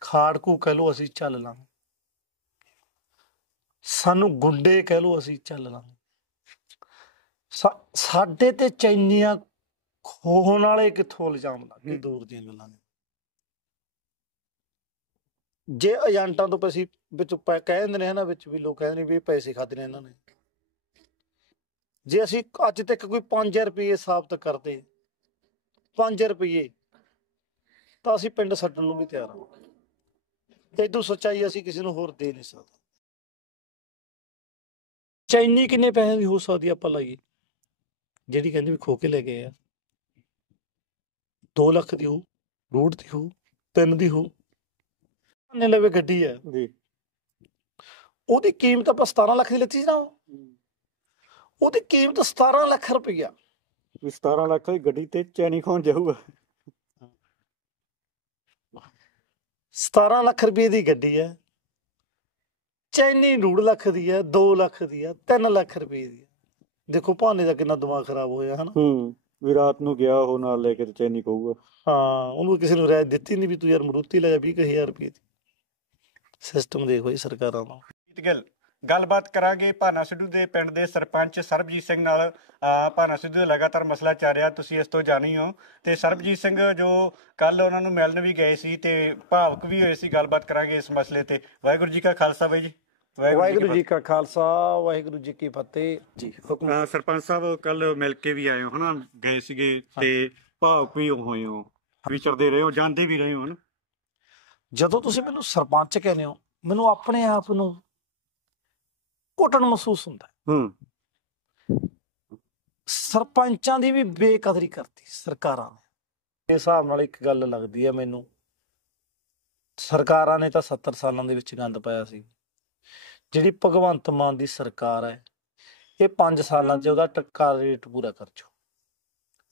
ਖਾੜਕੂ ਕਹਿ ਲੋ ਅਸੀਂ ਚੱਲ ਲਾਂਗੇ। ਸਾਨੂੰ ਗੁੰਡੇ ਕਹਿ ਲੋ ਅਸੀਂ ਚੱਲ ਲਾਂਗੇ। ਸਾਡੇ ਤੇ ਚੈਨੀਆਂ ਖੋਹਣ ਵਾਲੇ ਕਿੱਥੋਂ ਇਲਜ਼ਾਮ ਲੱਗੇ। ਦੂਰ ਦੀਆਂ ਗੱਲਾਂ ਨੇ। ਜੇ ਏਜੰਟਾਂ ਤੋਂ ਪੈਸੇ ਵਿੱਚ ਪੈ- ਕਹਿ ਦਿੰਦੇ ਨੇ ਨਾ ਵਿੱਚ ਵੀ ਲੋਕ ਕਹਿੰਦੇ ਨੇ ਵੀ ਪੈਸੇ ਖਾਦੇ ਨੇ ਇਹਨਾਂ ਨੇ। ਜੇ ਅਸੀਂ ਅੱਜ ਤੱਕ ਕੋਈ 5 ਰੁਪਏ ਸਾਬਤ ਕਰਦੇ 5 ਰੁਪਏ ਤਾਂ ਅਸੀਂ ਪਿੰਡ ਛੱਡਣ ਨੂੰ ਵੀ ਤਿਆਰ ਹਾਂ ਇਦੋਂ ਸੱਚਾਈ ਅਸੀਂ ਕਿਸੇ ਨੂੰ ਹੋਰ ਦੇ ਨਹੀਂ ਸਕਦੇ। ਚੈਨੀ ਕਿੰਨੇ ਪੈਸੇ ਦੀ ਹੋ ਸਕਦੀ ਆ ਆਪਾਂ ਲਾਈਏ? ਜਿਹੜੀ ਕਹਿੰਦੇ ਵੀ ਖੋ ਕੇ ਲੈ ਗਏ ਆ। 2 ਲੱਖ ਦੀ ਹੋ ਰੋਡ ਦੀ ਹੋ 3 ਦੀ ਹੋ ਨੇ ਲਵੇ ਗੱਡੀ ਹੈ ਜੀ। ਉਹਦੀ ਕੀਮਤ ਆਪਾਂ 17 ਲੱਖ ਦੀ ਲੱਤੀ ਸੀ ਨਾ। ਉਹਦੀ ਕੀਮਤ 17 ਲੱਖ ਰੁਪਈਆ। ਵੀ 17 ਲੱਖ ਦੀ ਗੱਡੀ ਤੇ ਚੈਨੀ ਖੋਣ ਜਾਊਗਾ। 17 ਲੱਖ ਰੁਪਏ ਦੀ ਗੱਡੀ ਹੈ। ਚੈਨੀ ਡੂਢ ਲੱਖ ਦੀ ਹੈ 2 ਲੱਖ ਦੀ ਹੈ 3 ਲੱਖ ਰੁਪਏ ਦੀ ਹੈ। ਦੇਖੋ ਭਾਨੇ ਦਾ ਕਿੰਨਾ ਦਿਮਾਗ ਖਰਾਬ ਹੋਇਆ ਹਨਾ? ਹੂੰ ਵੀ ਰਾਤ ਨੂੰ ਗਿਆ ਉਹ ਨਾਲ ਲੈ ਕੇ ਤੇ ਚੈਨੀ ਕਹੂਗਾ ਹਾਂ ਉਹਨੂੰ ਕਿਸੇ ਨੂੰ ਰਾਇ ਦਿੱਤੀ ਨਹੀਂ ਵੀ ਤੂੰ ਯਾਰ ਮਰੂਤੀ ਲੈ ਜਾ 20000 ਰੁਪਏ ਦੀ। ਸਿਸਟਮ ਦੇਖੋ ਜੀ ਸਰਕਾਰਾਂ ਦਾ ਗਿੱਲ ਗੱਲਬਾਤ ਕਰਾਂਗੇ ਭਾਨਾ ਸਿੱਧੂ ਦੇ ਪਿੰਡ ਦੇ ਸਰਪੰਚ ਸਰਬਜੀਤ ਸਿੰਘ ਨਾਲ। ਭਾਨਾ ਸਿੱਧੂ ਦਾ ਲਗਾਤਾਰ ਮਸਲਾ ਚੱਲ ਰਿਹਾ ਤੁਸੀਂ ਇਸ ਤੋਂ ਜਾਣੀ ਹੋ। ਤੇ ਸਰਬਜੀਤ ਸਿੰਘ ਜੋ ਕੱਲ ਉਹਨਾਂ ਨੂੰ ਮਿਲਣ ਵੀ ਗਏ ਸੀ ਤੇ ਭਾਵਕ ਵੀ ਹੋਏ ਸੀ ਗੱਲਬਾਤ ਕਰਾਂਗੇ ਇਸ ਮਸਲੇ ਤੇ। ਵਾਹਿਗੁਰੂ ਜੀ ਕਾ ਖਾਲਸਾ ਬਾਈ ਜੀ। ਵਾਹਿਗੁਰੂ ਜੀ ਕਾ ਖਾਲਸਾ ਵਾਹਿਗੁਰੂ ਜੀ ਕੀ ਫਤਿਹ। ਜੀ ਹੁਕਮ ਸਰਪੰਚ ਸਾਹਿਬ ਕੱਲ ਮਿਲ ਕੇ ਵੀ ਆਏ ਹੋ ਹਨਾ? ਗਏ ਸੀਗੇ ਤੇ ਭਾਵਕ ਵੀ ਹੋਏ ਹੋ। ਵਿਚਰਦੇ ਰਹੇ ਹੋ ਜਾਂਦੇ ਵੀ ਰਹੇ ਹੋ ਹਨਾ? ਜਦੋਂ ਤੁਸੀਂ ਮੈਨੂੰ ਸਰਪੰਚ ਕਹਿੰਦੇ ਹੋ ਮੈਨੂੰ ਆਪਣੇ ਆਪ ਨੂੰ ਘੁੱਟਣ ਮਹਿਸੂਸ ਹੁੰਦਾ ਹੈ। ਸਰਪੰਚਾਂ ਦੀ ਵੀ ਬੇਕਦਰੀ ਕਰਤੀ ਸਰਕਾਰਾਂ ਨੇ। ਇਸ ਹਿਸਾਬ ਨਾਲ ਇੱਕ ਗੱਲ ਲੱਗਦੀ ਹੈ ਮੈਨੂੰ। ਸਰਕਾਰਾਂ ਨੇ ਤਾਂ 70 ਸਾਲਾਂ ਦੇ ਵਿੱਚ ਗੰਦ ਪਾਇਆ ਸੀ। ਜਿਹੜੀ ਭਗਵੰਤ ਮਾਨ ਦੀ ਸਰਕਾਰ ਹੈ ਇਹ 5 ਸਾਲਾਂ 'ਚ ਉਹਦਾ ਟੱਕਾ ਰੇਟ ਪੂਰਾ ਕਰ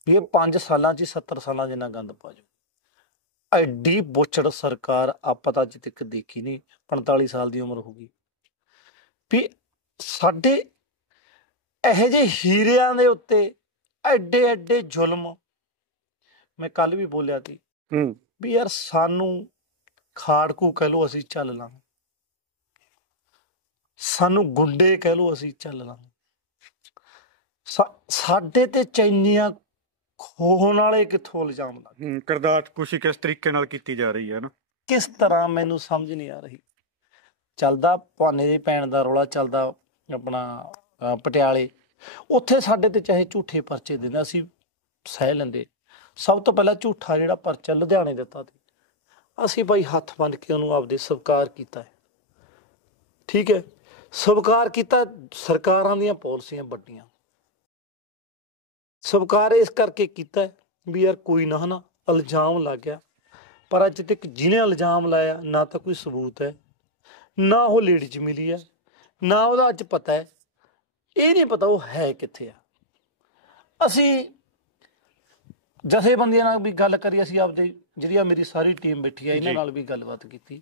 ਵੀ ਇਹ 5 ਸਾਲਾਂ 'ਚ ਹੀ 70 ਸਾਲਾਂ ਜਿੰਨਾ ਗੰਦ ਪਾ ਜੋ ਐਡੀ ਬੋਚੜ ਸਰਕਾਰ ਆਪਾਂ ਤਾਂ ਅੱਜ ਤੱਕ ਦੇਖੀ ਨਹੀਂ 45 ਸਾਲ ਦੀ ਉਮਰ ਹੋ ਗਈ। ਵੀ ਸਾਡੇ ਇਹੋ ਜਿਹੇ ਹੀਰਿਆਂ ਦੇ ਉੱਤੇ ਐਡੇ ਐਡੇ ਜ਼ੁਲਮ। ਮੈਂ ਕੱਲ ਵੀ ਬੋਲਿਆ ਸੀ ਹੂੰ। ਵੀ ਯਾਰ ਸਾਨੂੰ ਖਾੜਕੂ ਕਹਿ ਲੋ ਅਸੀਂ ਚੱਲ ਲਾਂਗੇ। ਸਾਨੂੰ ਗੁੰਡੇ ਕਹਿ ਲੋ ਅਸੀਂ ਚੱਲ ਲਾਂਗੇ। ਸਾਡੇ ਤੇ ਚੈਨੀਆਂ ਖੋਹਣ ਵਾਲੇ ਕਿੱਥੋਂ ਇਲਜ਼ਾਮ ਲੱਗੇ ਹੂੰ ਕਰਦਾਰ ਕੁਸ਼ੀ ਕਿਸ ਤਰੀਕੇ ਨਾਲ ਕੀਤੀ ਜਾ ਰਹੀ ਹੈ ਨਾ? ਕਿਸ ਤਰ੍ਹਾਂ ਮੈਨੂੰ ਸਮਝ ਨਹੀਂ ਆ ਰਹੀ। ਚੱਲਦਾ ਭਾਨੇ ਦੇ ਪੈਣ ਦਾ ਰੋਲਾ ਚੱਲਦਾ ਆਪਣਾ ਅਹ, ਪਟਿਆਲੇ। ਉੱਥੇ ਸਾਡੇ ਤੇ ਚਾਹੇ ਝੂਠੇ ਪਰਚੇ ਦਿੰਦੇ ਅਸੀਂ ਸਹਿ ਲੈਂਦੇ। ਸਭ ਤੋਂ ਪਹਿਲਾਂ ਝੂਠਾ ਜਿਹੜਾ ਪਰਚਾ ਲੁਧਿਆਣੇ ਦਿੱਤਾ ਸੀ। ਅਸੀਂ ਭਾਈ ਹੱਥ ਬੰਨ ਕੇ ਉਹਨੂੰ ਆਪਦੇ ਸਵੀਕਾਰ ਕੀਤਾ ਹੈ। ਠੀਕ ਹੈ? ਸਵੀਕਾਰ ਕੀਤਾ ਸਰਕਾਰਾਂ ਦੀਆਂ ਪਾਲਿਸੀਆਂ ਵੱਡੀਆਂ। ਸਵੀਕਾਰ ਇਸ ਕਰਕੇ ਕੀਤਾ ਹੈ ਵੀ ਯਾਰ ਕੋਈ ਨਾ ਹਨਾ ਇਲਜ਼ਾਮ ਲੱਗ ਗਿਆ ਪਰ ਅੱਜ ਤੱਕ ਜਿਹਨੇ ਇਲਜ਼ਾਮ ਲਾਇਆ ਨਾ ਤਾਂ ਕੋਈ ਸਬੂਤ ਹੈ ਨਾ ਉਹ ਲੇਡੀ ਚ ਮਿਲੀ ਹੈ। ਨਾ ਉਹਦਾ ਅੱਜ ਪਤਾ ਹੈ ਇਹ ਨਹੀਂ ਪਤਾ ਉਹ ਹੈ ਕਿੱਥੇ ਆ ਅਸੀਂ ਜਥੇਬੰਦੀਆਂ ਨਾਲ ਵੀ ਗੱਲ ਕਰੀ ਅਸੀਂ ਆਪਦੇ ਜਿਹੜੀ ਆ ਮੇਰੀ ਸਾਰੀ ਟੀਮ ਬੈਠੀ ਆ ਇਹਨਾਂ। ਨਾਲ ਵੀ ਗੱਲਬਾਤ ਕੀਤੀ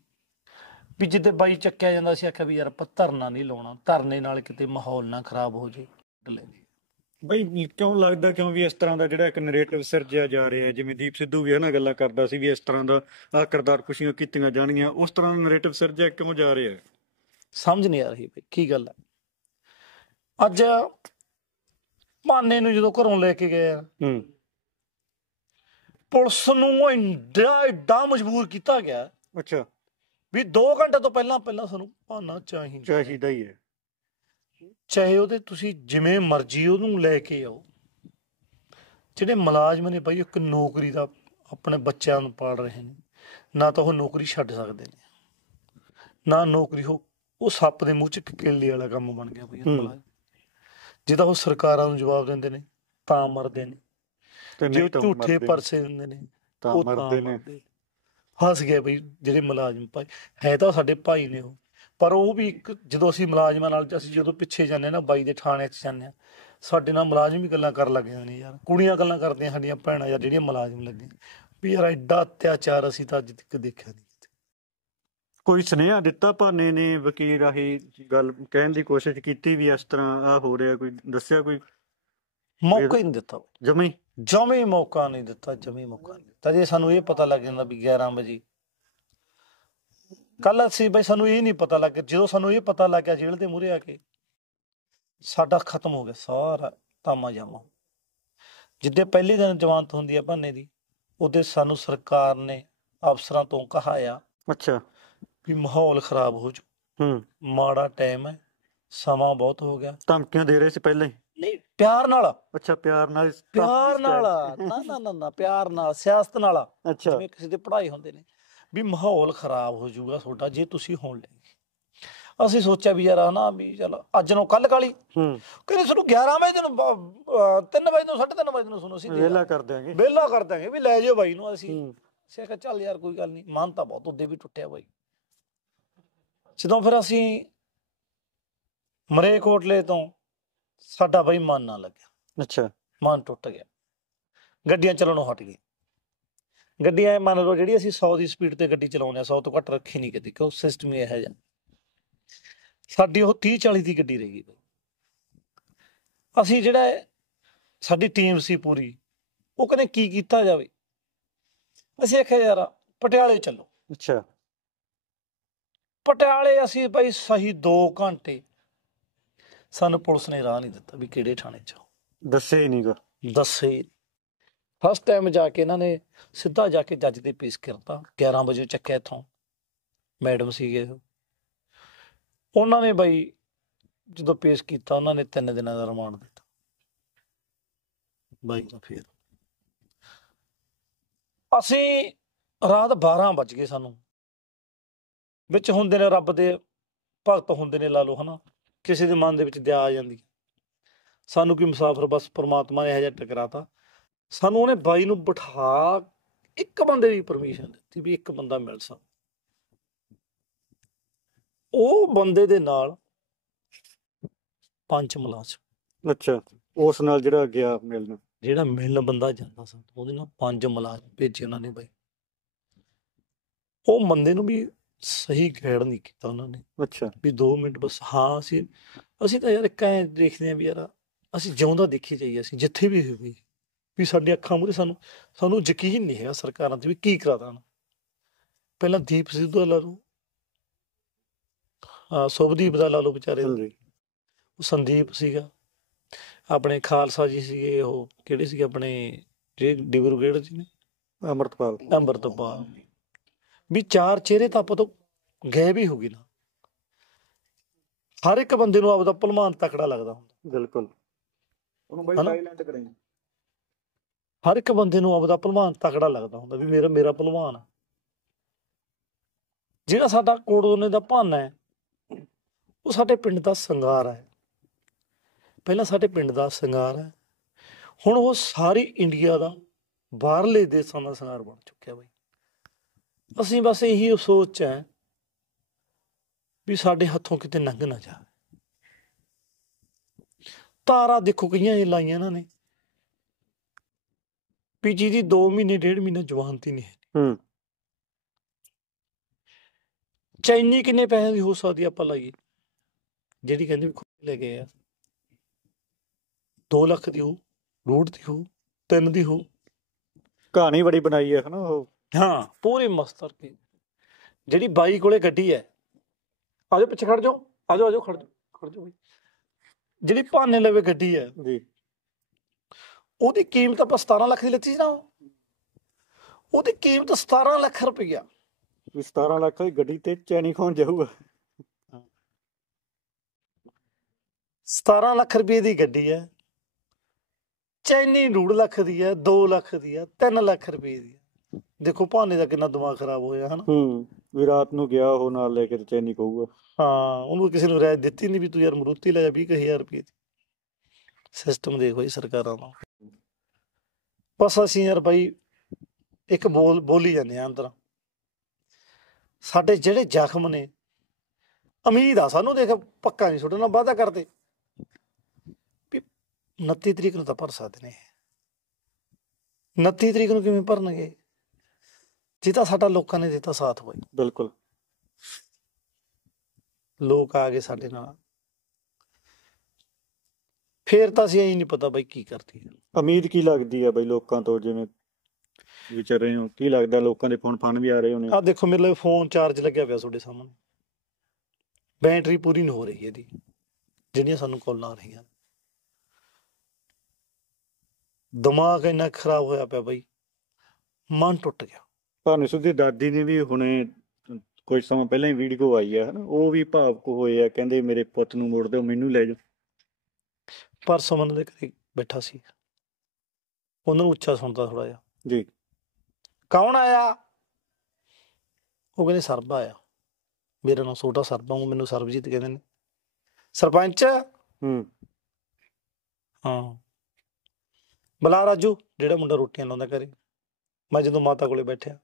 ਵੀ ਜਿੱਦੇ ਬਾਈ ਚੱਕਿਆ ਜਾਂਦਾ ਸੀ ਆਖਿਆ ਵੀ ਯਾਰ ਆਪਾਂ ਧਰਨਾ ਨਹੀਂ ਲਾਉਣਾ ਧਰਨੇ ਨਾਲ ਕਿਤੇ ਮਾਹੌਲ ਨਾ ਖਰਾਬ ਹੋ ਜੇ। ਬਈ ਕਿਉਂ ਲੱਗਦਾ ਕਿਉਂ ਵੀ ਇਸ ਤਰ੍ਹਾਂ ਦਾ ਜਿਹੜਾ ਇੱਕ ਨੈਰੇਟਿਵ ਸਿਰਜਿਆ ਜਾ ਰਿਹਾ ਹੈ ਜਿਵੇਂ ਦੀਪ ਸਿੱਧੂ ਵੀ ਇਹਨਾਂ ਗੱਲਾਂ ਕਰਦਾ ਸੀ ਵੀ ਇਸ ਤਰ੍ਹਾਂ ਦਾ ਆ ਕਰਦਾਰ ਕੁਸ਼ੀਆਂ ਕੀਤੀਆਂ ਜਾਣਗੀਆਂ ਉਸ ਤਰ੍ਹਾਂ ਦਾ ਨੈਰੇਟਿਵ ਸਿਰਜਿਆ ਕਿਉਂ ਜਾ ਰਿਹਾ ਹੈ ਸਮਝ ਨਹੀਂ ਆ ਰਹੀ ਬਈ ਕੀ ਗੱਲ ਹੈ ਅੱਜ ਭਾਨੇ ਨੂੰ ਜਦੋਂ ਘਰੋਂ ਲੈ ਕੇ ਗਏ ਹੂੰ। ਪੁਲਿਸ ਨੂੰ ਇੰਨਾ ਏਡਾ ਮਜਬੂਰ ਕੀਤਾ ਗਿਆ ਅੱਛਾ। ਵੀ 2 ਘੰਟੇ ਤੋਂ ਪਹਿਲਾਂ ਪਹਿਲਾਂ ਸਾਨੂੰ ਭਾਨਾ ਚਾਹੀਦਾ ਚਾਹੀਦਾ ਹੀ ਹੈ। ਚਾਹੇ ਉਹਦੇ ਤੁਸੀਂ ਜਿਵੇਂ ਮਰਜ਼ੀ ਉਹਨੂੰ ਲੈ ਕੇ ਆਓ। ਜਿਹੜੇ ਮੁਲਾਜ਼ਮ ਨੇ ਬਾਈ ਇੱਕ ਨੌਕਰੀ ਦਾ ਆਪਣੇ ਬੱਚਿਆਂ ਨੂੰ ਪਾਲ ਰਹੇ ਨੇ ਨਾ ਤਾਂ ਉਹ ਨੌਕਰੀ ਛੱਡ ਸਕਦੇ ਨੇ। ਨਾ ਨੌਕਰੀ ਉਹ ਉਹ ਸੱਪ ਦੇ ਮੂੰਹ ਚ ਕਿੱਲੇ ਵਾਲਾ ਕੰਮ ਬਣ ਗਿਆ ਬਈ। ਮੁਲਾਜ਼ਮ ਜਿਹਦਾ ਉਹ ਸਰਕਾਰਾਂ ਨੂੰ ਜਵਾਬ ਦਿੰਦੇ ਨੇ ਤਾਂ ਮਰਦੇ ਨੇ। ਜੇ ਝੂਠੇ ਪਰਸੇ ਦਿੰਦੇ ਨੇ ਤਾਂ ਮਰਦੇ ਨੇ। ਫਸ ਗਏ ਬਈ ਜਿਹੜੇ ਮੁਲਾਜ਼ਮ ਭਾਈ। ਹੈ ਤਾਂ ਸਾਡੇ ਭਾਈ ਨੇ ਉਹ। ਪਰ ਉਹ ਵੀ ਇੱਕ ਜਦੋਂ ਅਸੀਂ ਮੁਲਾਜ਼ਮਾਂ ਨਾਲ ਅਸੀਂ ਜਦੋਂ ਪਿੱਛੇ ਜਾਂਦੇ ਨਾ ਬਾਈ ਦੇ ਥਾਣੇ 'ਚ ਜਾਂਦੇ ਆ ਸਾਡੇ ਨਾਲ ਮੁਲਾਜ਼ਮ ਵੀ ਗੱਲਾਂ ਕਰਨ ਲੱਗ ਜਾਂਦੇ ਨੇ ਯਾਰ। ਕੁੜੀਆਂ ਗੱਲਾਂ ਕਰਦੀਆਂ ਸਾਡੀਆਂ ਭੈਣਾਂ ਯਾਰ ਜਿਹੜੀਆਂ ਮੁਲਾਜ਼ਮ ਲੱਗੇ ਵੀ ਯਾਰ ਐਡਾ ਅਤਿਆਚਾਰ ਅਸੀਂ ਤਾਂ ਅੱਜ ਤੱਕ ਦੇਖਿਆ ਨਹੀਂ ਕੋਈ ਸੁਨੇਹਾ ਦਿੱਤਾ ਭਾਨੇ ਨੇ ਵਕੀਲ ਰਾਹੀਂ ਗੱਲ ਕਹਿਣ ਦੀ ਕੋਸ਼ਿਸ਼ ਕੀਤੀ ਵੀ ਇਸ ਤਰ੍ਹਾਂ ਆ ਹੋ ਰਿਹਾ ਕੋਈ ਦੱਸਿਆ ਕੋਈ? ਮੌਕਾ ਹੀ ਨਹੀਂ ਦਿੱਤਾ। ਜਮੀ? ਜਮੇ ਮੌਕਾ ਨਹੀਂ ਦਿੱਤਾ ਜਮੇ ਮੌਕਾ ਨਹੀਂ ਦਿੱਤਾ। ਜੇ ਸਾਨੂੰ ਇਹ ਪਤਾ ਲੱਗ ਜਾਂਦਾ ਵੀ 11 ਵਜੇ। ਕੱਲ ਅਸੀਂ ਬਈ ਸਾਨੂੰ ਇਹ ਨਹੀਂ ਪਤਾ ਲੱਗਿਆ ਜਦੋਂ ਸਾਨੂੰ ਇਹ ਪਤਾ ਲੱਗਿਆ ਜੇਲ੍ਹ ਦੇ ਮੂਹਰੇ ਆ ਕੇ ਸਾਡਾ ਖਤਮ ਹੋ ਗਿਆ ਸਾਰਾ ਤਾਮਾ ਜਾਮਾ। ਜਿੱਦੇ ਪਹਿਲੇ ਦਿਨ ਜਵਾਨਤ ਹੁੰਦੀ ਆ ਭਾਨੇ ਦੀ ਉਹਦੇ ਸਾਨੂੰ ਸਰਕਾਰ ਨੇ ਅਫਸਰਾਂ ਤੋਂ ਕਹਾਇਆ ਅੱਛਾ। ਵੀ ਮਾਹੌਲ ਖਰਾਬ ਹੋ ਜੂ ਹੂੰ। ਮਾੜਾ ਟਾਈਮ ਹੈ ਸਮਾਂ ਬਹੁਤ ਹੋ ਗਿਆ। ਧਮਕੀਆਂ ਦੇ ਰਹੇ ਸੀ ਪਹਿਲਾਂ ਹੀ? ਨਹੀਂ ਪਿਆਰ ਨਾਲ। ਅੱਛਾ ਪਿਆਰ ਨਾਲ ਪਿਆਰ ਨਾਲ। ਨਾ ਨਾ ਨਾ ਨਾ ਪਿਆਰ ਨਾਲ ਸਿਆਸਤ ਨਾਲ। ਅੱਛਾ। ਜਿਵੇਂ ਕਿਸੇ ਦੇ ਪੜ੍ਹਾਈ ਹੁੰਦੇ ਨੇ। ਵੀ ਮਾਹੌਲ ਖਰਾਬ ਹੋ ਜਾਊਗਾ ਤੁਹਾਡਾ ਜੇ ਤੁਸੀਂ ਹੁਣ ਲੈ ਅਸੀਂ ਸੋਚਿਆ ਵੀ ਯਾਰ ਨਾ ਵੀ ਚਲ ਅੱਜ ਨੂੰ ਕੱਲ ਕਾਲੀ ਹੂੰ। ਕਹਿੰਦੇ ਤੁਹਾਨੂੰ 11 ਵਜੇ ਨੂੰ 3 ਵਜੇ ਨੂੰ 3:30 ਵਜੇ ਨੂੰ ਸੁਣੋ ਅਸੀਂ ਵੇਲਾ। ਕਰ ਦਿਆਂਗੇ। ਵਿਹਲਾ ਕਰ ਦਾਂਗੇ ਵੀ ਲੈ ਜਾਓ ਬਾਈ ਨੂੰ ਅਸੀਂ। ਕਿਹਾ ਚੱਲ ਯਾਰ ਕੋਈ ਗੱਲ ਨਹੀਂ। ਮਨ ਤਾਂ ਬਹੁਤ ਉੱਦੇ ਵੀ ਟੁੱਟਿਆ ਬਾਈ। ਜਦੋਂ ਫਿਰ ਅਸੀਂ ਮਰੇ ਕੋਟਲੇ ਤੋਂ ਸਾਡਾ ਬਾਈ ਮਨ ਨਾ ਲੱਗਿਆ। ਅੱਛਾ। ਮਨ ਟੁੱਟ ਗਿਆ। ਗੱਡੀਆਂ ਚੱਲਣੋਂ ਹਟ ਗਈ ਗੱਡੀਆਂ ਮੰਨ ਲਓ ਜਿਹੜੀ ਅਸੀਂ 100 ਦੀ ਸਪੀਡ ਤੇ ਗੱਡੀ ਚਲਾਉਂਦੇ ਆ 100 ਤੋਂ ਘੱਟ ਰੱਖੀ ਨਹੀਂ ਕਦੀ ਕਿਉਂ? ਸਿਸਟਮ ਹੀ ਇਹੋ ਜਿਹਾ। ਸਾਡੀ ਉਹ 30 40 ਦੀ ਗੱਡੀ ਰਹੀ ਗਈ ਅਸੀਂ ਜਿਹੜਾ ਹੈ, ਸਾਡੀ ਟੀਮ ਸੀ ਪੂਰੀ ਉਹ ਕਹਿੰਦੇ ਕੀ ਕੀਤਾ ਜਾਵੇ? ਅਸੀਂ ਆਖਿਆ ਯਾਰ ਪਟਿਆਲੇ ਚੱਲੋ। ਅੱਛਾ। ਪਟਿਆਲੇ ਅਸੀਂ ਬਾਈ ਸਹੀ 2 ਘੰਟੇ ਸਾਨੂੰ ਪੁਲਿਸ ਨੇ ਰਾਹ ਨਹੀਂ ਦਿੱਤਾ ਵੀ ਕਿਹੜੇ ਥਾਣੇ ਚ ਦੱਸੇ ਹੀ ਨਹੀਂਗਾ ਦੱਸੇ ਫਸਟ ਟਾਈਮ ਜਾ ਕੇ ਇਹਨਾਂ ਨੇ ਸਿੱਧਾ ਜਾ ਕੇ ਜੱਜ ਦੇ ਪੇਸ਼ ਕਰਤਾ 11 ਵਜੇ ਚੱਕਿਆ ਇੱਥੋਂ। ਮੈਡਮ ਸੀਗੇ ਉਹ। ਉਹਨਾਂ ਨੇ ਬਾਈ ਜਦੋਂ ਪੇਸ਼ ਕੀਤਾ ਉਹਨਾਂ ਨੇ 3 ਦਿਨਾਂ ਦਾ ਰਿਮਾਂਡ ਦਿੱਤਾ। ਬਾਈ ਫਿਰ। ਅਸੀਂ ਰਾਤ 12 ਵੱਜ ਗਏ ਸਾਨੂੰ। ਵਿੱਚ ਹੁੰਦੇ ਨੇ ਰੱਬ ਦੇ ਭਗਤ ਹੁੰਦੇ ਨੇ ਲਾ ਲਓ ਹਨਾ। ਕਿਸੇ ਦੇ ਮਨ ਦੇ ਵਿੱਚ ਦਇਆ ਆ ਜਾਂਦੀ ਸਾਨੂੰ ਕੀ ਮੁਸਾਫਰ ਬਸ ਪ੍ਰਮਾਤਮਾ ਨੇ ਇਹ ਜਿਹਾ ਟਕਰਾਤਾ। ਸਾਨੂੰ ਉਹਨੇ ਬਾਈ ਨੂੰ ਬਿਠਾ ਇੱਕ ਬੰਦੇ ਦੀ ਪਰਮਿਸ਼ਨ ਦਿੱਤੀ ਵੀ ਇੱਕ ਬੰਦਾ ਮਿਲ ਸਕਦਾ ਉਹ ਬੰਦੇ ਦੇ ਨਾਲ ਪੰਜ ਮੁਲਾਜ਼ਮ। ਅੱਛਾ ਉਸ ਨਾਲ ਜਿਹੜਾ ਗਿਆ ਮਿਲਣ। ਜਿਹੜਾ ਮਿਲਣ ਬੰਦਾ ਜਾਂਦਾ ਸੀ ਉਹਦੇ ਨਾਲ ਪੰਜ ਮੁਲਾਜ਼ਮ ਭੇਜੇ ਉਹਨਾਂ ਨੇ ਬਾਈ। ਉਹ ਬੰਦੇ ਨੂੰ ਵੀ ਸਹੀ ਗਾਈਡ ਨਹੀਂ ਕੀਤਾ ਉਹਨਾਂ ਨੇ। ਅੱਛਾ। ਵੀ 2 ਮਿੰਟ ਬਸ ਹਾਂ ਅਸੀਂ ਅਸੀਂ ਤਾਂ ਯਾਰ ਇੱਕ ਐਂ ਦੇਖਦੇ ਆਂ ਵੀ ਯਾਰ ਅਸੀਂ ਜਿਉਂਦਾ ਦੇਖੀ ਜਾਈਏ ਅਸੀਂ ਜਿੱਥੇ ਵੀ ਹੋਵੇ ਵੀ ਸਾਡੇ ਅੱਖਾਂ ਮੂਹਰੇ ਸਾਨੂੰ ਸਾਨੂੰ ਯਕੀਨ ਨਹੀਂ ਹੈਗਾ ਸਰਕਾਰਾਂ ਤੇ ਵੀ ਕੀ ਕਰਾ ਦੇਣ। ਪਹਿਲਾਂ ਦੀਪ ਸਿੱਧੂ ਦਾ ਲਾ ਲਓ। ਹਾਂ ਸੁਭਦੀਪ ਦਾ ਲਾ ਲਓ ਵਿਚਾਰੇ ਉਹ ਸੰਦੀਪ ਸੀਗਾ। ਆਪਣੇ ਖਾਲਸਾ ਜੀ ਸੀਗੇ ਉਹ ਕਿਹੜੇ ਸੀਗੇ ਆਪਣੇ ਜੇ ਡਿਬਰੂਗੜ੍ਹ ਜੀ ਨੇ? ਅਮਰਤਪਾਲ। ਅੰਮ੍ਰਿਤਪਾਲ। ਵੀ ਚਾਰ ਚਿਹਰੇ ਤਾਂ ਆਪਾਂ ਤੋਂ ਗਏ ਵੀ ਹੋ ਗਏ ਨਾ। ਹਰ ਇੱਕ ਬੰਦੇ ਨੂੰ ਆਪਦਾ ਭਲਮਾਨ ਤਕੜਾ ਲੱਗਦਾ ਹੁੰਦਾ। ਬਿਲਕੁਲ। ਉਹਨੂੰ ਬਾਈ? ਸਾਇਲੈਂਟ ਕਰਾਈ ਹਰ ਇੱਕ ਬੰਦੇ ਨੂੰ ਆਪਦਾ ਭਲਵਾਨ ਤਕੜਾ ਲੱਗਦਾ ਹੁੰਦਾ ਵੀ ਮੇਰਾ ਮੇਰਾ ਭਲਵਾਨ ਆ। ਜਿਹੜਾ ਸਾਡਾ ਕੋੜੋਨੇ ਦਾ ਭਾਨਾ ਹੈ ਉਹ ਸਾਡੇ ਪਿੰਡ ਦਾ ਸੰਗਾਰ ਹੈ। ਪਹਿਲਾਂ ਸਾਡੇ ਪਿੰਡ ਦਾ ਸੰਗਾਰ ਹੈ। ਹੁਣ ਉਹ ਸਾਰੀ ਇੰਡੀਆ ਦਾ ਬਾਹਰਲੇ ਦੇਸ਼ਾਂ ਦਾ ਸੰਗਾਰ ਬਣ ਚੁੱਕਿਆ ਬਈ। ਅਸੀਂ ਬਸ ਇਹੀ ਸੋਚ ਹੈ ਵੀ ਸਾਡੇ ਹੱਥੋਂ ਕਿਤੇ ਲੰਘ ਨਾ ਜਾਵੇ। ਤਾਰਾ ਦੇਖੋ ਕਈਆਂ ਇਹ ਲਾਈਆਂ ਇਹਨਾਂ ਨੇ। ਵੀ ਜਿਹਦੀ 2 ਮਹੀਨੇ ਡੇਢ ਮਹੀਨੇ ਜਵਾਨਤੀ ਨਹੀਂ ਹੈ। ਹੂੰ। ਚੈਨੀ ਕਿੰਨੇ ਪੈਸੇ ਦੀ ਹੋ ਸਕਦੀ ਆਪਾਂ ਲਾਈਏ। ਜਿਹੜੀ ਕਹਿੰਦੇ ਵੀ ਖੁਦ ਲੈ ਗਏ ਆ। 2 ਲੱਖ ਦੀ ਹੋ ਰੋਡ ਦੀ ਹੋ 3 ਦੀ ਹੋ ਕਹਾਣੀ ਬੜੀ ਬਣਾਈ ਹੈ ਹਨਾ ਉਹ। ਹਾਂ। ਪੂਰੀ ਮਸਤਰ ਕੀ। ਜਿਹੜੀ ਬਾਈ ਕੋਲੇ ਗੱਡੀ ਹੈ ਆਜੋ ਪਿੱਛੇ ਖੜ ਜਾਓ ਆਜੋ ਆਜੋ ਖੜ ਜਾਓ ਖੜ ਜਾਓ ਜਿਹੜੀ ਭਾਨੇ ਲਵੇ ਗੱਡੀ ਹੈ ਜੀ। ਉਹਦੀ ਕੀਮਤ ਆਪਾਂ 17 ਲੱਖ ਦੀ ਲੱਤੀ ਸੀ ਨਾ। ਉਹਦੀ ਕੀਮਤ 17 ਲੱਖ ਰੁਪਈਆ। ਵੀ 17 ਲੱਖ ਦੀ ਗੱਡੀ ਤੇ ਚੈਨੀ ਖਾਣ ਜਾਊਗਾ। 17 ਲੱਖ ਰੁਪਏ ਦੀ ਗੱਡੀ ਹੈ ਚੈਨੀ ਡੂਢ ਲੱਖ ਦੀ ਹੈ 2 ਲੱਖ ਦੀ ਹੈ 3 ਲੱਖ ਰੁਪਏ ਦੀ ਹੈ। ਦੇਖੋ ਭਾਨੇ ਦਾ ਕਿੰਨਾ ਦਿਮਾਗ ਖਰਾਬ ਹੋਇਆ ਹਨਾ? ਹੂੰ ਵੀ ਰਾਤ ਨੂੰ ਗਿਆ ਉਹ ਨਾਲ ਲੈ ਕੇ ਤੇ ਚੈਨੀ ਕਹੂਗਾ ਹਾਂ ਉਹਨੂੰ ਕਿਸੇ ਨੂੰ ਰਾਇ ਦਿੱਤੀ ਨਹੀਂ ਵੀ ਤੂੰ ਯਾਰ ਮਰੂਤੀ ਲੈ ਜਾ 20000 ਰੁਪਏ ਦੀ। ਸਿਸਟਮ ਦੇਖੋ ਜੀ ਸਰਕਾਰਾਂ ਦਾ। ਬਸ ਅਸੀਂ ਯਾਰ ਬਾਈ ਇੱਕ ਬੋਲ ਬੋਲੀ ਜਾਂਦੇ ਆ ਅੰਦਰ। ਸਾਡੇ ਜਿਹੜੇ ਜ਼ਖਮ ਨੇ ਉਮੀਦ ਆ ਸਾਨੂੰ ਦੇਖ ਪੱਕਾ ਨਹੀਂ ਛੋੜਨਾ ਵਾਅਦਾ ਕਰਦੇ। ਵੀ 29 ਤਰੀਕ ਨੂੰ ਤਾਂ ਭਰ ਸਕਦੇ ਨੇ। 29 ਤਰੀਕ ਨੂੰ ਕਿਵੇਂ ਭਰਨਗੇ? ਜੇ ਤਾਂ ਸਾਡਾ ਲੋਕਾਂ ਨੇ ਦਿੱਤਾ ਸਾਥ ਬਾਈ। ਬਿਲਕੁਲ। ਲੋਕ ਆ ਗਏ ਸਾਡੇ ਨਾਲ। ਫੇਰ ਤਾਂ ਅਸੀਂ ਇਹ ਨਹੀਂ ਪਤਾ ਬਾਈ ਕੀ ਕਰਦੀ ਹੈ। ਉਮੀਦ ਕੀ ਲੱਗਦੀ ਹੈ ਬਈ ਲੋਕਾਂ ਤੋਂ ਜਿਵੇਂ ਵਿਚਰ ਰਹੇ ਹੋ ਕੀ ਲੱਗਦਾ ਲੋਕਾਂ ਦੇ ਫੋਨ ਫਾਨ ਵੀ ਆ ਰਹੇ ਹੋਣੇ? ਆ ਦੇਖੋ ਮੇਰੇ ਲਈ ਫੋਨ ਚਾਰਜ ਲੱਗਿਆ ਪਿਆ ਤੁਹਾਡੇ ਸਾਹਮਣੇ। ਬੈਟਰੀ ਪੂਰੀ ਨਹੀਂ ਹੋ ਰਹੀ ਇਹਦੀ। ਜਿਹੜੀਆਂ ਸਾਨੂੰ ਕਾਲਾਂ ਆ ਰਹੀਆਂ। ਦਿਮਾਗ ਇੰਨਾ ਖਰਾਬ ਹੋਇਆ ਪਿਆ ਬਈ। ਮਨ ਟੁੱਟ ਗਿਆ। ਭਾਨੂੰ ਸੁਦੀ ਦਾਦੀ ਨੇ ਵੀ ਹੁਣੇ ਕੁਝ ਸਮਾਂ ਪਹਿਲਾਂ ਹੀ ਵੀਡੀਓ ਆਈ ਆ ਹਨਾ ਉਹ ਵੀ ਭਾਵੁਕ ਹੋਏ ਆ ਕਹਿੰਦੇ ਮੇਰੇ ਪੁੱਤ ਨੂੰ ਮੋੜ ਦਿਓ ਮੈਨੂੰ ਲੈ ਜਾਓ। ਪਰਸੋਂ ਮੈਂ ਉਹਨਾਂ ਦੇ ਘਰੇ ਬੈਠਾ ਸੀ। ਉਹਨਾਂ ਨੂੰ ਉੱਚਾ ਸੁਣਦਾ ਥੋੜਾ ਜਿਹਾ। ਜੀ। ਕੌਣ ਆਇਆ? ਉਹ ਕਹਿੰਦੇ ਸਰਬਾ ਆਇਆ ਮੇਰਾ ਨਾਮ ਛੋਟਾ ਸਰਬਾ ਉਹ ਮੈਨੂੰ ਸਰਬਜੀਤ ਕਹਿੰਦੇ ਨੇ। ਸਰਪੰਚ? ਹੂੰ। ਹਾਂ। ਬਲਾ ਰਾਜੂ ਜਿਹੜਾ ਮੁੰਡਾ ਰੋਟੀਆਂ ਲਾਉਂਦਾ ਘਰੇ। ਮੈਂ ਜਦੋਂ ਮਾਤਾ ਕੋਲੇ ਬੈਠਿਆ।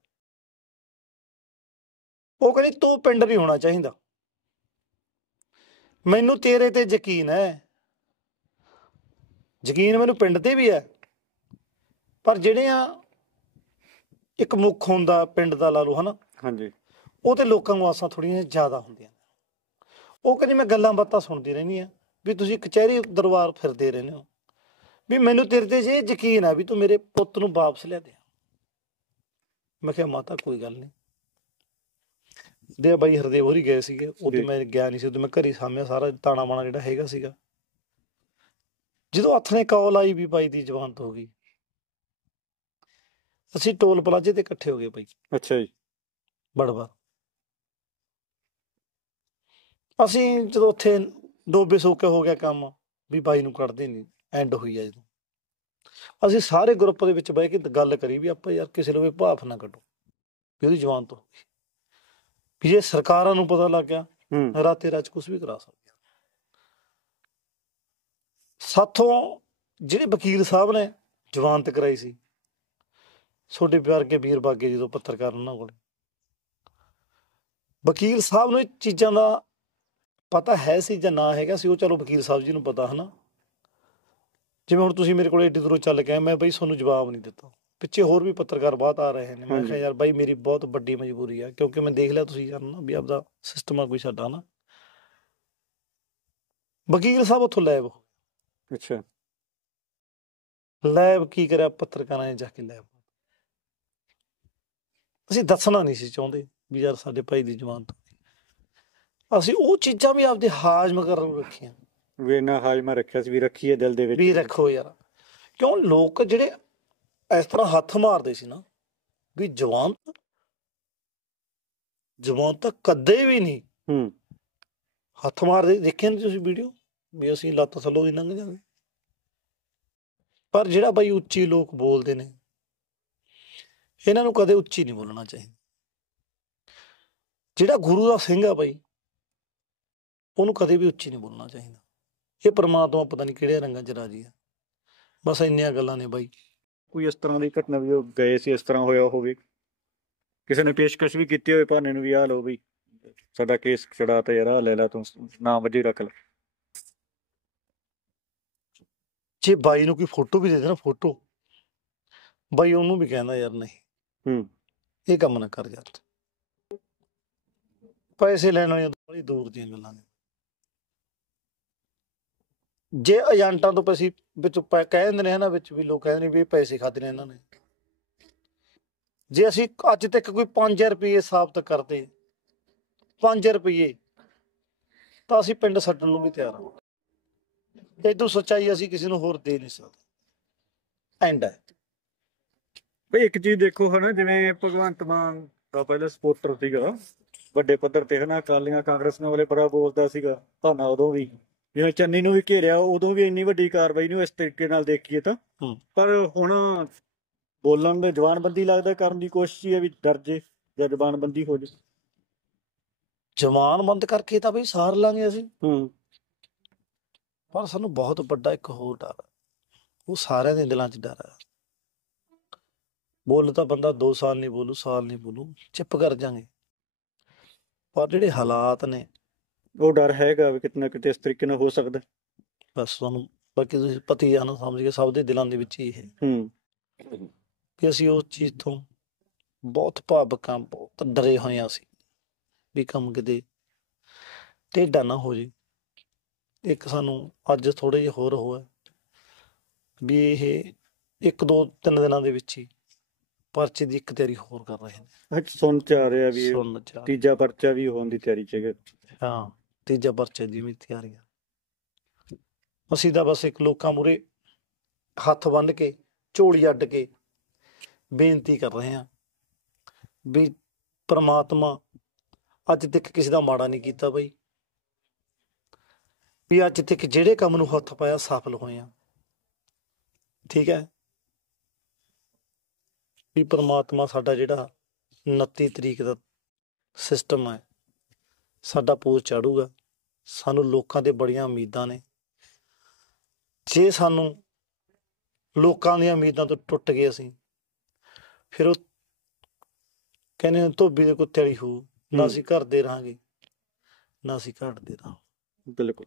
ਉਹ ਕਹਿੰਦੀ ਤੂੰ ਪਿੰਡ ਨਹੀਂ ਹੋਣਾ ਚਾਹੀਦਾ। ਮੈਨੂੰ ਤੇਰੇ ਤੇ ਯਕੀਨ ਹੈ ਯਕੀਨ ਮੈਨੂੰ ਪਿੰਡ ਤੇ ਵੀ ਹੈ ਪਰ ਜਿਹੜੇ ਆ ਇੱਕ ਮੁੱਖ ਹੁੰਦਾ ਪਿੰਡ ਦਾ ਲਾ ਲਓ ਹਨਾ? ਹਾਂਜੀ। ਉਹ ਤੇ ਲੋਕਾਂ ਨੂੰ ਆਸਾਂ ਥੋੜੀਆਂ ਜ਼ਿਆਦਾ ਹੁੰਦੀਆਂ ਉਹ ਕਹਿੰਦੀ ਮੈਂ ਗੱਲਾਂ ਬਾਤਾਂ ਸੁਣਦੀ ਰਹਿੰਦੀ ਆ ਵੀ ਤੁਸੀਂ ਕਚਹਿਰੀ ਦਰਬਾਰ ਫਿਰਦੇ ਰਹਿੰਦੇ ਹੋ। ਵੀ ਮੈਨੂੰ ਤੇਰੇ ਤੇ ਜੇ ਯਕੀਨ ਆ ਵੀ ਤੂੰ ਮੇਰੇ ਪੁੱਤ ਨੂੰ ਵਾਪਸ ਲਿਆ ਦੇ। ਮੈਂ ਕਿਹਾ ਮਾਤਾ ਕੋਈ ਗੱਲ ਨਹੀਂ ਦੇ ਬਾਈ ਹਰਦੇਵ ਹੋਰੀ ਗਏ ਸੀਗੇ ਉਦੋਂ। ਮੈਂ ਗਿਆ ਨਹੀਂ ਸੀ ਉਦੋਂ ਮੈਂ ਘਰੀ ਸਾਹਮਣੇ ਸਾਰਾ ਤਾਣਾ ਬਾਣਾ ਜਿਹੜਾ ਹੈਗਾ ਸੀਗਾ। ਜਦੋਂ ਹੱਥ ਨੇ ਕਾਲ ਆਈ ਵੀ ਬਾਈ ਦੀ ਜ਼ਬਾਨਤ ਹੋ ਗਈ। ਅਸੀਂ ਟੋਲ ਪਲਾਜ਼ੇ ਤੇ ਇਕੱਠੇ ਹੋ ਗਏ ਬਾਈ। ਅੱਛਾ ਜੀ। ਬੜਵਾ। ਅਸੀਂ ਜਦੋਂ ਉੱਥੇ ਡੋਬੇ ਸੋਕੇ ਹੋ ਗਿਆ ਕੰਮ ਵੀ ਬਾਈ ਨੂੰ ਕੱਢਦੇ ਨਹੀਂ ਐਂਡ ਹੋਈ ਆ ਜਦੋਂ ਅਸੀਂ ਸਾਰੇ ਗਰੁੱਪ ਦੇ ਵਿੱਚ ਬਹਿ ਕੇ ਗੱਲ ਕਰੀ ਵੀ ਆਪਾਂ ਯਾਰ ਕਿਸੇ ਨੂੰ ਵੀ ਭਾਫ ਨਾ ਕੱਢੋ ਵੀ ਉਹਦੀ ਜਵਾਨ ਤੋਂ ਵੀ ਜੇ ਸਰਕਾਰਾਂ ਨੂੰ ਪਤਾ ਲੱਗ ਗਿਆ ਰਾਤੇ ਰਾਤ ਕੁਝ ਵੀ ਕਰਾ ਸਕਦੀਆਂ ਸਾਥੋਂ ਜਿਹੜੇ ਵਕੀਲ ਸਾਹਿਬ ਨੇ ਜਵਾਨਤ ਕਰਾਈ ਸੀ ਛੋਟੇ ਪਿਆਰ ਕੇ ਵੀਰ ਬਾਗੇ ਜਦੋਂ ਪੱਤਰਕਾਰ ਉਹਨਾਂ ਕੋਲ। ਵਕੀਲ ਸਾਹਿਬ ਨੂੰ ਇਹ ਚੀਜ਼ਾਂ ਦਾ ਪਤਾ ਹੈ ਸੀ ਜਾਂ ਨਾ ਹੈਗਾ ਸੀ ਉਹ ਚਲੋ ਵਕੀਲ ਸਾਹਿਬ ਜੀ ਨੂੰ ਪਤਾ ਹਨਾ। ਜਿਵੇਂ ਹੁਣ ਤੁਸੀਂ ਮੇਰੇ ਕੋਲ ਏਡੀ ਦੂਰੋਂ ਚੱਲ ਕੇ ਆਏ ਮੈਂ ਬਈ ਤੁਹਾਨੂੰ ਜਵਾਬ ਨਹੀਂ ਦਿੱਤਾ। ਪਿੱਛੇ ਹੋਰ ਵੀ ਪੱਤਰਕਾਰ ਬਾਤ ਆ ਰਹੇ ਨੇ। ਮੈਂ। ਕਿਹਾ ਯਾਰ ਬਾਈ ਮੇਰੀ ਬਹੁਤ ਵੱਡੀ ਮਜਬੂਰੀ ਆ ਕਿਉਂਕਿ ਮੈਂ ਦੇਖ ਲਿਆ ਤੁਸੀਂ ਯਾਰ ਨਾ ਵੀ ਆਪਦਾ ਸਿਸਟਮ ਆ ਕੋਈ ਸਾਡਾ ਨਾ ਵਕੀਲ ਸਾਹਿਬ ਉੱਥੋਂ ਲੈਬ ਅੱਛਾ। ਲੈਬ ਕੀ ਕਰਿਆ? ਪੱਤਰਕਾਰਾਂ ਨੇ ਜਾ ਕੇ ਲੈਬ। ਅਸੀਂ ਦੱਸਣਾ ਨਹੀਂ ਸੀ ਚਾਹੁੰਦੇ ਵੀ ਯਾਰ ਸਾਡੇ ਭਾਈ ਦੀ ਜ਼ਮਾਨਤ ਹੋਈ। ਅਸੀਂ ਉਹ ਚੀਜ਼ਾਂ ਵੀ ਆਪਦੇ ਹਾਜ਼ਮ ਕਰਨ ਰੱਖੀਆਂ। ਵੀ ਨਾ ਹਾਜਮਾ ਰੱਖਿਆ ਸੀ ਵੀ ਰੱਖੀਏ ਦਿਲ ਦੇ ਵਿੱਚ। ਵੀ ਰੱਖੋ ਯਾਰ। ਕਿਉਂ? ਲੋਕ ਜਿਹੜੇ ਇਸ ਤਰ੍ਹਾਂ ਹੱਥ ਮਾਰਦੇ ਸੀ ਨਾ ਵੀ ਜਵਾਨ ਜਵਾਨ ਤਾਂ ਕਦੇ ਵੀ ਨਹੀਂ ਹੂੰ। ਹੱਥ ਮਾਰਦੇ। ਦੇਖਿਆ ਨਹੀਂ ਤੁਸੀਂ ਵੀਡੀਓ ਵੀ ਅਸੀਂ ਲੱਤ ਥੱਲੋਂ ਦੀ ਲੰਘ ਜਾਂਦੇ ਪਰ ਜਿਹੜਾ ਬਈ ਉੱਚੀ ਲੋਕ ਬੋਲਦੇ ਨੇ ਇਹਨਾਂ ਨੂੰ ਕਦੇ ਉੱਚੀ ਨਹੀਂ ਬੋਲਣਾ ਚਾਹੀਦਾ। ਜਿਹੜਾ ਗੁਰੂ ਦਾ ਸਿੰਘ ਆ ਬਈ ਉਹਨੂੰ ਕਦੇ ਵੀ ਉੱਚੀ ਨਹੀਂ ਬੋਲਣਾ ਚਾਹੀਦਾ। ਇਹ ਪ੍ਰਮਾਤਮਾ ਪਤਾ ਨਹੀਂ ਕਿਹੜੇ ਰੰਗਾਂ 'ਚ ਰਾਜੀ ਆ। ਬਸ ਇੰਨੀਆਂ ਗੱਲਾਂ ਨੇ ਬਾਈ। ਕੋਈ ਇਸ ਤਰ੍ਹਾਂ ਦੀ ਘਟਨਾ ਵੀ ਉਹ ਗਏ ਸੀ ਇਸ ਤਰ੍ਹਾਂ ਹੋਇਆ ਹੋਵੇ ਕਿਸੇ ਨੇ ਪੇਸ਼ਕਸ਼ ਵੀ ਕੀਤੀ ਹੋਵੇ ਭਾਨੇ ਨੂੰ ਵੀ ਆ ਲਓ ਵੀ ਸਾਡਾ ਕੇਸ ਛੜਾ ਤੇ ਯਾਰ ਆਹ ਲੈ ਲੈ ਤੂੰ ਨਾਮ ਵਜੇ ਰੱਖ ਲੈ। ਜੇ ਬਾਈ ਨੂੰ ਕੋਈ ਫੋਟੋ ਵੀ ਦੇ ਦੇ ਨਾ ਫੋਟੋ। ਬਾਈ ਉਹਨੂੰ ਵੀ ਕਹਿੰਦਾ ਯਾਰ ਨਹੀਂ। ਹੂੰ। ਇਹ ਕੰਮ ਨਾ ਕਰ ਯਾਰ। ਪੈਸੇ ਲੈਣ ਵਾਲੀਆਂ ਬੜੀ ਦੂਰ ਦੀਆਂ ਗੱਲਾਂ ਨੇ। ਜੇ ਏਜੰਟਾਂ ਤੋਂ ਪੈਸੇ ਵਿੱਚ ਪੈ- ਕਹਿ ਦਿੰਦੇ ਨੇ ਨਾ ਵਿੱਚ ਵੀ ਲੋਕ ਕਹਿੰਦੇ ਨੇ ਵੀ ਇਹ ਪੈਸੇ ਖਾਦੇ ਨੇ ਇਹਨਾਂ ਨੇ। ਜੇ ਅਸੀਂ ਅੱਜ ਤੱਕ ਕੋਈ 5 ਰੁਪਏ ਸਾਬਤ ਕਰਦੇ 5 ਰੁਪਏ, ਤਾਂ ਅਸੀਂ ਪਿੰਡ ਛੱਡਣ ਨੂੰ ਵੀ ਤਿਆਰ ਹਾਂ। ਇਦੋਂ ਸੱਚਾਈ ਅਸੀਂ ਕਿਸੇ ਨੂੰ ਹੋਰ ਦੇ ਨਹੀਂ ਸਕਦੇ। ਐਂਡ ਹੈ। ਬਈ ਇੱਕ ਚੀਜ਼ ਦੇਖੋ ਹਨਾ, ਜਿਵੇਂ ਭਗਵੰਤ ਮਾਨ ਦਾ ਪਹਿਲਾਂ ਸਪੋਰਟਰ ਸੀਗਾ, ਵੱਡੇ ਪੱਧਰ ਤੇ ਹਨਾ, ਅਕਾਲੀਆਂ ਕਾਂਗਰਸੀਆਂ ਵਾਲੇ ਬੜਾ ਬੋਲਦਾ ਸੀਗਾ ਭਾਨਾ ਉਦੋਂ ਵੀ। ਜਿਵੇਂ ਚੰਨੀ ਨੂੰ ਵੀ ਘੇਰਿਆ ਉਦੋਂ ਵੀ ਇੰਨੀ ਵੱਡੀ ਕਾਰਵਾਈ ਨੂੰ ਇਸ ਤਰੀਕੇ ਨਾਲ ਦੇਖੀਏ ਤਾਂ। ਪਰ ਹੁਣ ਬੋਲਣ ਦੇ ਜਵਾਨਬੰਦੀ ਲੱਗਦਾ ਕਰਨ ਦੀ ਕੋਸ਼ਿਸ਼ ਹੀ ਹੈ ਵੀ ਡਰ ਜੇ ਜਾਂ ਜ਼ਬਾਨਬੰਦੀ ਹੋ ਜੇ। ਜਮਾਨ ਬੰਦ ਕਰਕੇ ਤਾਂ ਬਈ ਸਾਰ ਲਾਂਗੇ ਅਸੀਂ। ਹੂੰ। ਪਰ ਸਾਨੂੰ ਬਹੁਤ ਵੱਡਾ ਇੱਕ ਹੋਰ ਡਰ ਉਹ ਸਾਰਿਆਂ ਦੇ ਦਿਲਾਂ 'ਚ ਡਰ ਹੈ। ਬੋਲ ਤਾਂ ਬੰਦਾ 2 ਸਾਲ ਨਹੀਂ ਬੋਲੂ ਸਾਲ ਨਹੀਂ ਬੋਲੂ ਚੁੱਪ ਕਰ ਜਾਾਂਗੇ। ਪਰ ਜਿਹੜੇ ਹਾਲਾਤ ਨੇ ਉਹ ਡਰ ਹੈਗਾ ਵੀ ਕਿਤੇ ਨਾ ਕਿਤੇ ਇਸ ਤਰੀਕੇ ਨਾਲ ਹੋ ਸਕਦਾ। ਬਸ ਤੁਹਾਨੂੰ ਬਾਕੀ ਤੁਸੀਂ ਪਤੀ ਆ ਨਾ ਸਮਝ ਕੇ ਸਭ ਦੇ ਦਿਲਾਂ ਦੇ ਵਿੱਚ ਹੀ ਇਹ। ਹੂੰ। ਵੀ ਅਸੀਂ ਉਸ ਚੀਜ਼ ਤੋਂ ਬਹੁਤ ਭਾਵੁਕ ਬਹੁਤ ਡਰੇ ਹੋਏ ਹਾਂ ਅਸੀਂ ਵੀ ਕੰਮ ਕਿਤੇ ਟੇਢਾ ਨਾ ਹੋ ਜੇ। ਇੱਕ ਸਾਨੂੰ ਅੱਜ ਥੋੜੇ ਜਿਹਾ ਹੋਰ ਹੋਇਆ ਵੀ ਇਹ ਇੱਕ ਦੋ ਤਿੰਨ ਦਿਨਾਂ ਦੇ ਵਿੱਚ ਹੀ ਪਰਚੇ ਦੀ ਇੱਕ ਤਿਆਰੀ ਹੋਰ ਕਰ ਰਹੇ ਨੇ। ਅੱਜ ਸੁਣ ਚ ਆ ਰਿਹਾ ਵੀ ਆ- ਤੀਜਾ ਪਰਚਾ ਵੀ ਹੋਣ ਦੀ ਤਿਆਰੀ ਚ ਹਾਂ। ਤੀਜਾ ਪਰਚੇ ਦੀ ਵੀ ਤਿਆਰੀ ਅਸੀਂ ਤਾਂ ਬਸ ਇੱਕ ਲੋਕਾਂ ਮੂਰੇ ਹੱਥ ਬੰਨ ਕੇ, ਝੋਲੀ ਅੱਡ ਕੇ ਬੇਨਤੀ ਕਰ ਰਹੇ ਹਾਂ ਵੀ ਪ੍ਰਮਾਤਮਾ ਅੱਜ ਤੱਕ ਕਿਸੇ ਦਾ ਮਾੜਾ ਨਹੀਂ ਕੀਤਾ ਬਈ। ਵੀ ਅੱਜ ਤੱਕ ਜਿਹੜੇ ਕੰਮ ਨੂੰ ਹੱਥ ਪਾਇਆ ਸਫਲ ਹੋਏ ਆ। ਠੀਕ ਹੈ? ਵੀ ਪ੍ਰਮਾਤਮਾ ਸਾਡਾ ਜਿਹੜਾ 29 ਤਰੀਕ ਦਾ ਸਿਸਟਮ ਹੈ ਸਾਡਾ ਪੂਰ ਚਾੜੂਗਾ। ਸਾਨੂੰ ਲੋਕਾਂ ਤੇ ਬੜੀਆਂ ਉਮੀਦਾਂ ਨੇ। ਜੇ ਸਾਨੂੰ ਲੋਕਾਂ ਦੀਆਂ ਉਮੀਦਾਂ ਤੋਂ ਟੁੱਟ ਗਏ ਅਸੀਂ ਫਿਰ ਉਹ ਕਹਿੰਦੇ ਧੋਬੀ ਦੇ ਕੁੱਤੇ ਵਾਲੀ ਹੋ ਨਾ। ਅਸੀਂ ਘਰ ਦੇ ਰਹਾਂਗੇ ਨਾ ਅਸੀਂ ਘਾਟ ਦੇ ਰਹਾਂਗੇ। ਬਿਲਕੁਲ।